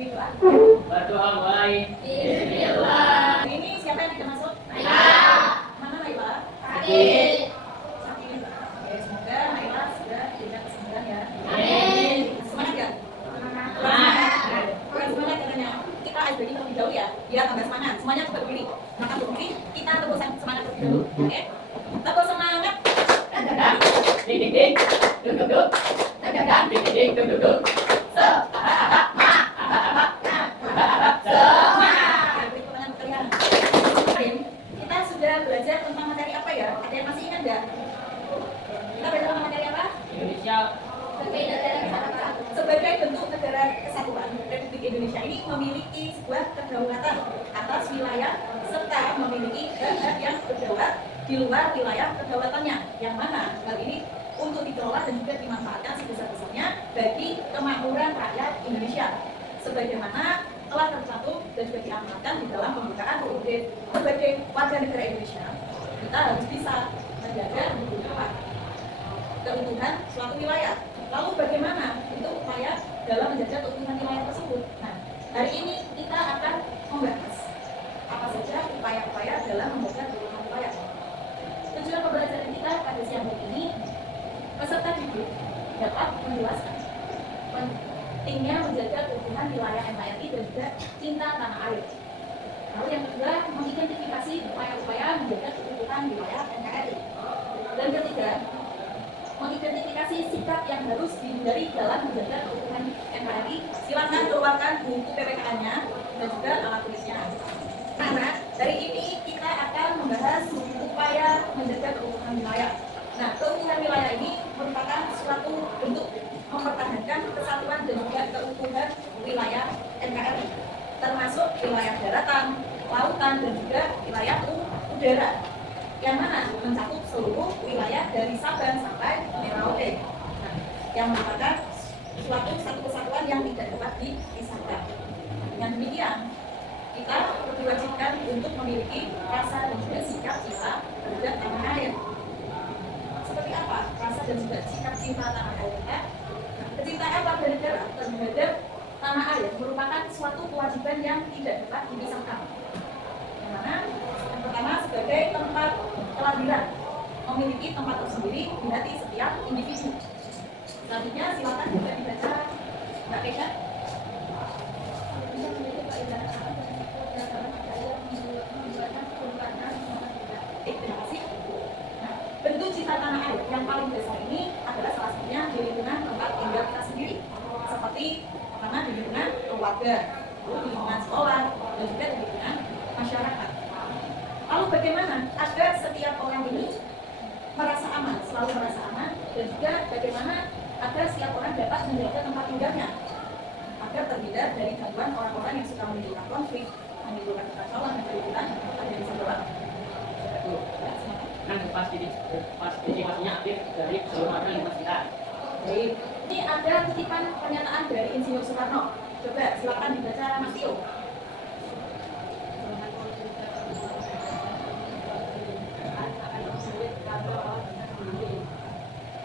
Ibu doa. Berdoa mulai. Bismillah. Ini siapa yang tidak masuk? Naila. Mana Naila? Sakit. Sakit. Oke, semoga Naila sudah diberikan kesembuhan ya. Amin. Semangat ya? Semangat. Bukan semangat katanya. Kita icebreaking terlebih dahulu ya, biar tambah semangat. Semuanya coba berdiri. Maka berdiri, kita tepuk semangat terlebih dahulu. Oke? Tepuk semangat. Ding ding ding. Duk duk duk. Ding ding ding. Duk duk duk. Kita sudah belajar tentang materi apa ya? Ada yang masih ingat nggak? Kita belajar tentang materi apa? Indonesia. Sebagai bentuk negara kesatuan, Republik Indonesia ini memiliki sebuah kedaulatan atas wilayah serta memiliki hak-hak yang berdaulat di luar wilayah kedaulatannya, yang mana hal ini untuk dikelola dan juga dimanfaatkan sebesar-besarnya bagi kemakmuran rakyat Indonesia, sebagaimana telah tercantum dan juga diamanatkan di dalam pembukaan UUD. Sebagai warga negara Indonesia, kita harus bisa menjaga keutuhan suatu wilayah. Lalu bagaimana untuk upaya dalam menjaga keutuhan wilayah tersebut? Nah, hari ini kita akan membahas apa saja upaya-upaya dalam menjaga keutuhan wilayah. Tujuan pembelajaran kita pada siang hari ini, peserta didik dapat menjelaskan pentingnya menjaga keutuhan wilayah NKRI dan juga cinta tanah air. Lalu yang kedua, mengidentifikasi upaya-upaya menjaga keutuhan wilayah NKRI. Dan ketiga, mengidentifikasi sikap yang harus dihindari dalam menjaga keutuhan NKRI. Silakan keluarkan buku PPKN-nya dan juga alat tulisnya. Nah, dari ini kita akan membahas upaya menjaga keutuhan wilayah. Nah, keutuhan wilayah ini merupakan suatu bentuk mempertahankan kesatuan dan juga keutuhan wilayah NKRI, termasuk wilayah daratan, lautan, dan juga wilayah udara, yang mana mencakup seluruh wilayah dari Sabang sampai Merauke. Nah, yang merupakan suatu satu kesatuan yang tidak dapat dipisahkan. Dengan demikian, kita diwajibkan untuk memiliki rasa dan juga sikap cinta terhadap tanah air. Seperti apa rasa dan juga sikap cinta tanah air kita? Kecintaan warga negara terhadap tanah air merupakan suatu kewajiban yang tidak dapat dipisahkan. Yang mana yang pertama sebagai tempat kelahiran, memiliki tempat tersendiri di hati setiap individu. Selanjutnya silakan juga dibaca Mbak Kesha. Terima kasih. Nah, bentuk cinta tanah air yang paling besar ini adalah salah satunya di lingkungan tempat tinggal kita sendiri, seperti pertama di lingkungan keluarga, lalu di lingkungan sekolah, dan juga di lingkungan masyarakat. Lalu bagaimana agar setiap orang ini merasa aman, selalu merasa aman, dan juga bagaimana agar setiap orang dapat menjaga tempat tinggalnya agar terhindar dari gangguan orang-orang yang suka menimbulkan konflik, menimbulkan kekacauan dan keributan. Ada yang bisa jawab? Kan partisipasinya aktif dari seluruh warga lingkungan sekitar. Baik, ini ada kutipan pernyataan dari Insinyur Soekarno. Coba silakan dibaca Mas Tio.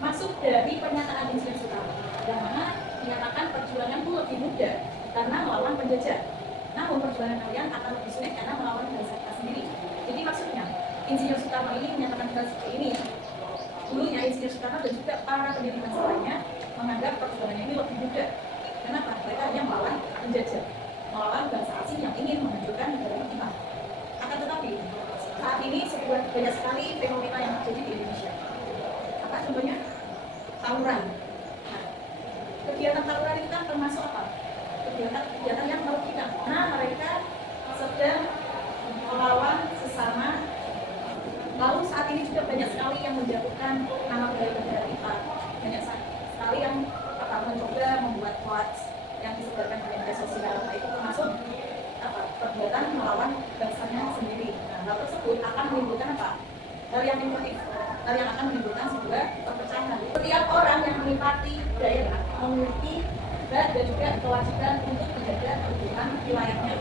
Maksud dari pernyataan Insinyur Soekarno yang mana menyatakan perjuangan itu lebih mudah karena melawan penjajah. Namun perjuangan kalian akan lebih sulit karena melawan bangsa kita sendiri. Jadi maksudnya Insinyur Soekarno ini menyatakan hal seperti ini. Dulunya Insinyur Soekarno dan juga para pendiri bangsa lainnya menganggap perjuangannya ini lebih mudah. Kenapa? Mereka hanya melawan penjajah, melawan bangsa asing yang ingin menghancurkan negara kita. Akan tetapi saat ini banyak sekali fenomena yang terjadi di Indonesia. Apa contohnya? Tawuran. Nah, kegiatan tawuran itu kan termasuk apa? Kegiatan yang merugikan. Nah, mereka sedang melawan sesama. Lalu saat ini juga banyak sekali yang menjatuhkan nama baik negara kita. Banyak sekali yang mencoba membuat hoax yang disebarkan di media sosial. Nah, itu termasuk perbuatan melawan bangsanya sendiri. Nah, hal tersebut akan menimbulkan apa? Hal yang negatif, hal yang akan menimbulkan sebuah perpecahan. Setiap orang yang menempati daerah memiliki hak dan juga kewajiban untuk menjaga keutuhan wilayahnya.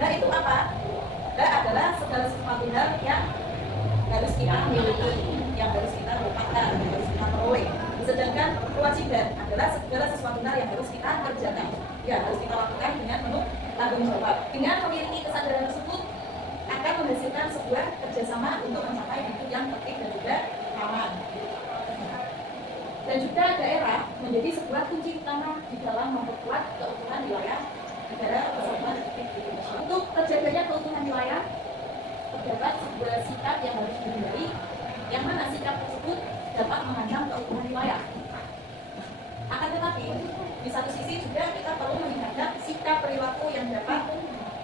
Hak itu apa? Hak adalah segala sesuatu hal yang harus kita miliki, yang harus kita dapatkan, yang harus kita peroleh. Sedangkan kewajiban adalah segala sesuatu hal yang harus kita kerjakan. Ya, harus kita lakukan dengan penuh tanggung jawab. Dengan memiliki kesadaran tersebut akan menghasilkan sebuah kerjasama untuk mencapai hidup yang tertib dan juga aman. Dan juga daerah menjadi sebuah kunci utama di dalam memperkuat keutuhan wilayah negara kesatuan Republik Indonesia. Untuk terjaganya keutuhan wilayah, terdapat sebuah sikap yang harus dihindari, yang mana sikap tersebut dapat mengancam keutuhan wilayah. Akan tetapi, di satu sisi juga kita perlu meningkatkan sikap perilaku yang dapat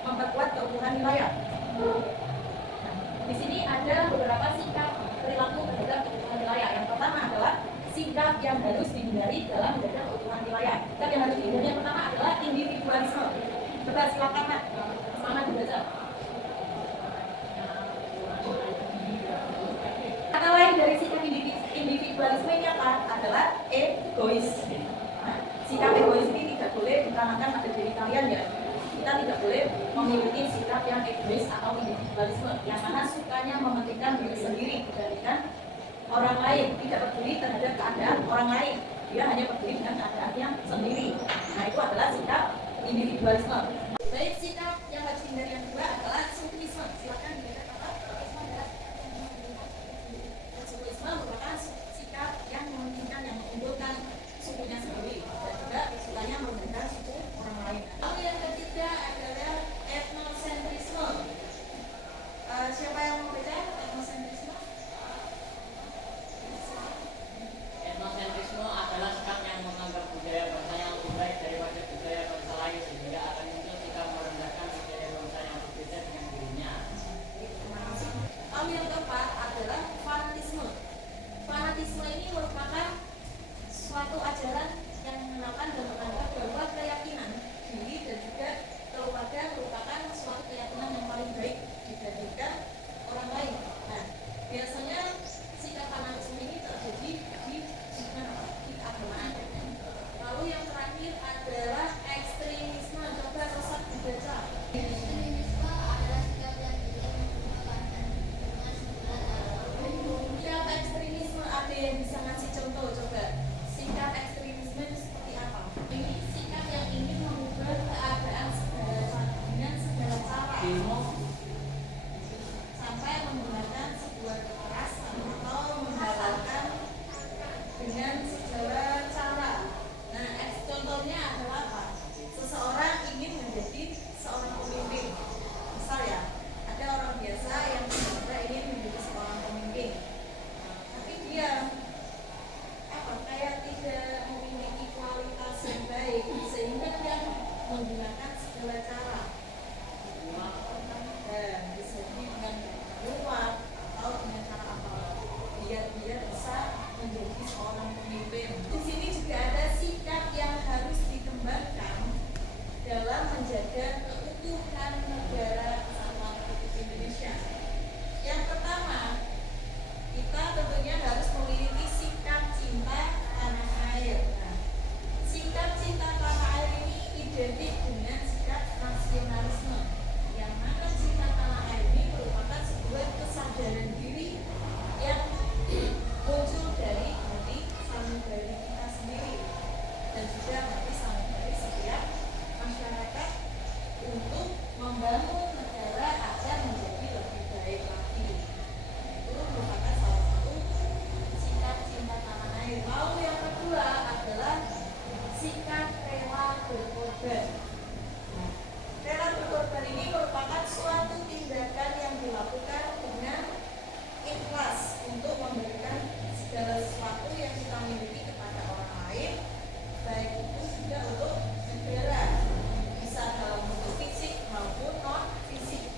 memperkuat keutuhan wilayah. Nah, di sini ada beberapa sikap perilaku terhadap keutuhan wilayah. Yang pertama adalah sikap yang harus dihindari dalam menjaga keutuhan wilayah. Sikap yang harus dihindari yang pertama adalah individualisme. Coba silakan Mak, selamat dibaca. Kata lain dari sikap individualisme ini apa? Adalah egois. Nah, sikap egois ini tidak boleh ditanamkan pada diri kalian ya. Kita tidak boleh memiliki sikap yang egois atau individualisme, yang mana sukanya mementingkan diri sendiri dibandingkan orang lain, tidak peduli terhadap keadaan orang lain. Dia hanya peduli dengan keadaannya sendiri. Nah, itu adalah sikap individualisme. Baik, sikap yang harus dihindari yang kedua adalah sukuisme. Silakan dibaca apa? Sukuisme merupakan sikap yang mementingkan, yang mengunggulkan sukunya sendiri dan juga sukanya merendahkan suku orang lain. Lalu yang ketiga adalah etnosentrisme. Siapa yang mau baca etnosentrisme? Etnosentrisme adalah sikap yang menganggap budaya bangsa yang lebih baik daripada budaya bangsa lain, sehingga akan muncul sikap merendahkan budaya bangsa yang berbeda dengan dirinya. Lalu yang keempat adalah fanatisme. Fanatisme ini merupakan suatu ajaran yang mengenalkan dan menganggap bahwa keyakinan diri dan juga keluarga merupakan suatu keyakinan yang paling baik dibandingkan orang lain. Nah, biasanya sikap fanatisme ini terjadi di keagamaan. Lalu yang terakhir adalah ekstremisme. Coba Rosak dibaca. Ekstremisme adalah sikap yang tidak mengedepankan dengan Sikap ekstremisme ada yang bisa ngasih contoh coba. Sikap ekstremisme itu seperti apa? Ini sikap yang ingin mengubah keadaan dengan segala cara, sampai menggunakan sebuah kekerasan atau menghalalkan dengan segala cara. Nah, contohnya adalah apa? Seseorang ingin menjadi seorang pemimpin. Misal ya, ada orang biasa yang sebenarnya ingin menjadi seorang pemimpin, tapi dia kayak tidak memiliki kualitas yang baik, sehingga dia menggunakan segala cara. Dan bisa dengan menyuap atau dengan cara apa, biar dia bisa menjadi seorang pemimpin. Di sini juga ada sikap yang harus dikembangkan dalam menjaga keutuhan negara kesatuan Republik Indonesia. Yang pertama, kita tentunya harus memiliki sikap cinta tanah air. Nah, sikap cinta tanah air ini identik dengan sikap nasionalisme, yang mana cinta tanah air ini merupakan sebuah kesadaran diri yang muncul dari hati sanubari kita sendiri dan juga hati sanubari setiap masyarakat untuk membangun negara agar menjadi lebih baik lagi. Itu merupakan salah satu sikap cinta tanah air. Lalu yang kedua adalah sikap rela berkorban. Nah, rela berkorban ini merupakan suatu tindakan yang dilakukan dengan ikhlas untuk memberikan segala sesuatu yang kita miliki kepada orang lain, baik itu juga untuk negara, bisa dalam bentuk fisik maupun non fisik.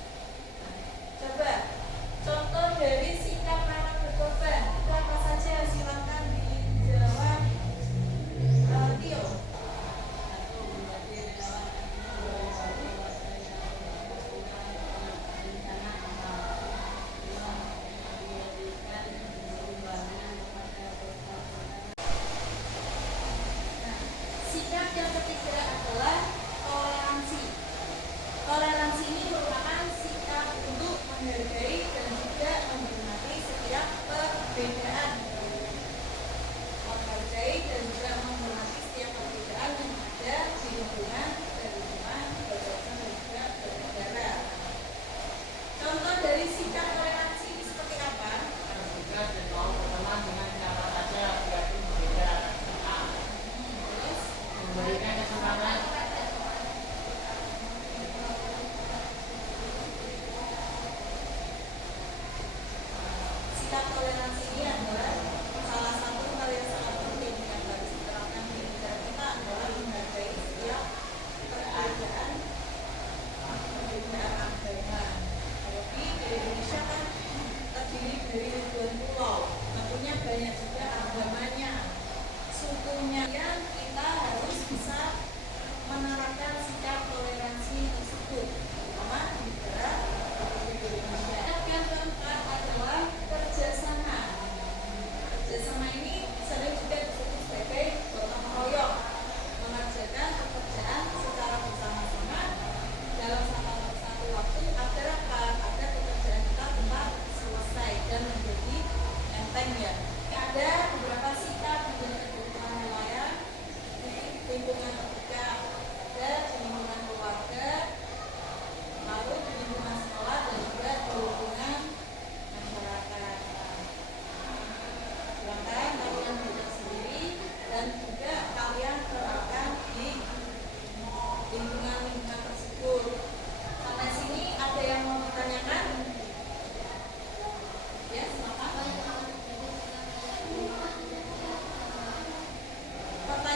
Nah, coba contoh dari sikap rela berkorban itu apa saja? Silakan dijawab. Tio.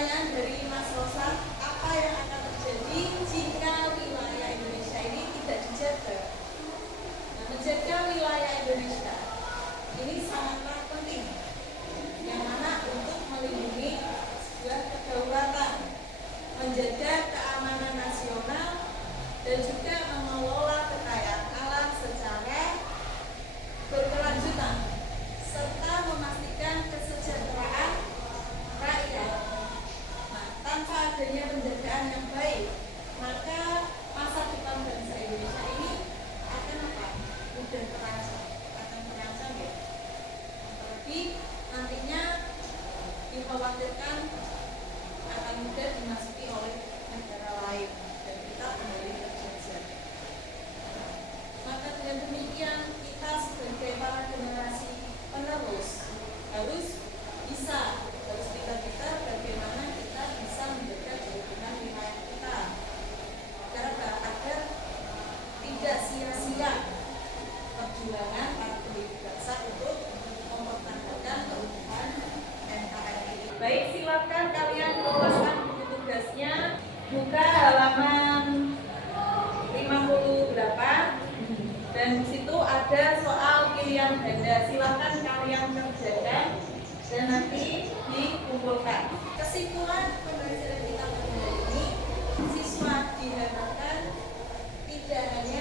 pertanyaan dari Mas Rosan, apa yang akan terjadi jika wilayah Indonesia ini tidak dijaga? Nah, menjaga wilayah Indonesia ini sangatlah penting, yang mana untuk melindungi sebuah kedaulatan, menjaga keamanan nasional, dan juga mengelola kekayaan alam secara berkelanjutan, serta memastikan kesejahteraan rakyat. Nah, tanpa adanya penjagaan yang baik, maka masa depan bangsa Indonesia ini akan apa? Mudah terancam, ya. Terlebih nantinya dikhawatirkan akan mudah dimasuki oleh negara lain dan kita kembali terjajah. Maka dengan demikian kita sebagai para generasi penerus harus kita bagaimana kita bisa menjaga keutuhan wilayah kita agar tidak sia-sia perjuangan para pendiri bangsa untuk mempertahankan keutuhan NKRI. Baik, silakan kalian loloskan buku tugasnya, buka halaman 58 dan di situ ada soal pilihan ganda. Silakan kalian kerjakan dan nanti dikumpulkan. Kesimpulan pembelajaran kita pada hari ini, siswa diharapkan tidak hanya